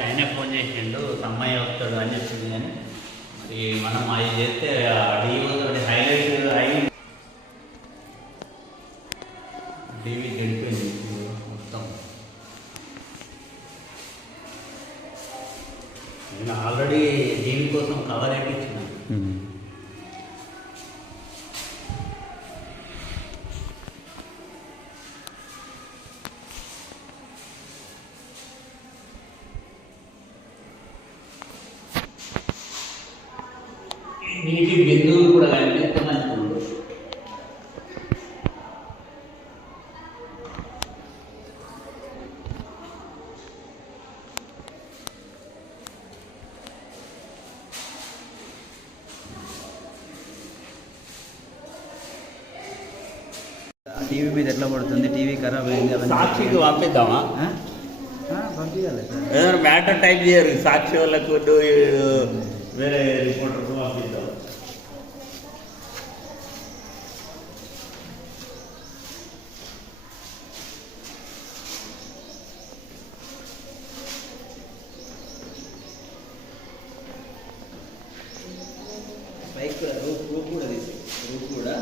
ఆయనే ఫోన్ చేసిండు అమ్మాయి వస్తాడు అని చెప్పింది, కానీ మరి మనం అది చేస్తే టీవీ గెలిపోయింది మొత్తం. నేను ఆల్రెడీ దీనికోసం కవర్ వేయించిన. నీటి బిందువులు కూడా కనిపిస్తున్నాయి. టీవీ మీద ఎట్లా పడుతుంది, టీవీ ఖరాబ్ అయింది. సాక్షికి పంపిద్దామా? పంపించాలి. ఏదైనా మ్యాటర్ టైప్ చేయరు, సాక్షి వాళ్ళకు వేరే రిపోర్టర్కు పంపిద్దాం. బైక్ కూడా రూప్ కూడా తీసి రూప్ కూడా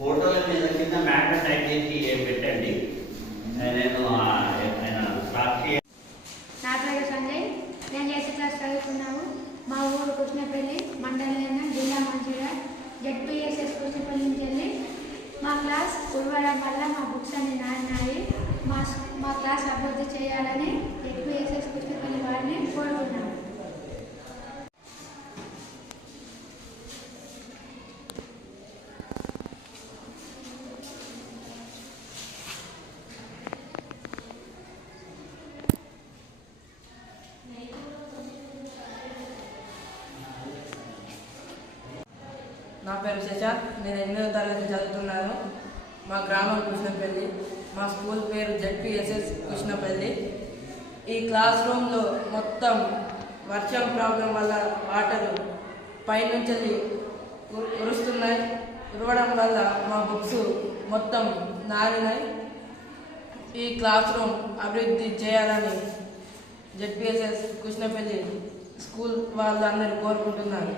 ఫోటోల మీద కింద మ్యాటర్ టైప్ చేసి పెట్టండి. నేను సాక్షి. నా పేరు సంజయ్, నేను 8th క్లాస్ చదువుకున్నాము. మా ఊరు కృష్ణపల్లి, మండలం జిల్లా మంచిర్యాల, జెడ్పీఎస్ఎస్ కృష్ణపల్లి నుంచి వెళ్ళి మా క్లాస్ ఉడవడం వల్ల మా బుక్స్ అన్ని నానినాయి. మా క్లాస్ అభివృద్ధి చేయాలని జెడ్పీఎస్ఎస్ కృష్ణపల్లి వారిని కోరుకున్నాము. నా పేరు శశాంక్, నేను 8వ తరగతి చదువుతున్నాను. మా గ్రామం కృష్ణపల్లి, మా స్కూల్ పేరు జెడ్పీఎస్ఎస్ కృష్ణపల్లి. ఈ క్లాస్ రూమ్లో మొత్తం వర్షం ప్రాబ్లం వల్ల వాటర్ పైనుంచి కురుస్తున్నాయి. కురవడం వల్ల మా బుక్స్ మొత్తం నారినాయి. ఈ క్లాస్ రూమ్ అభివృద్ధి చేయాలని జెడ్పీఎస్ఎస్ కృష్ణపల్లి స్కూల్ వాళ్ళందరూ కోరుకుంటున్నారు.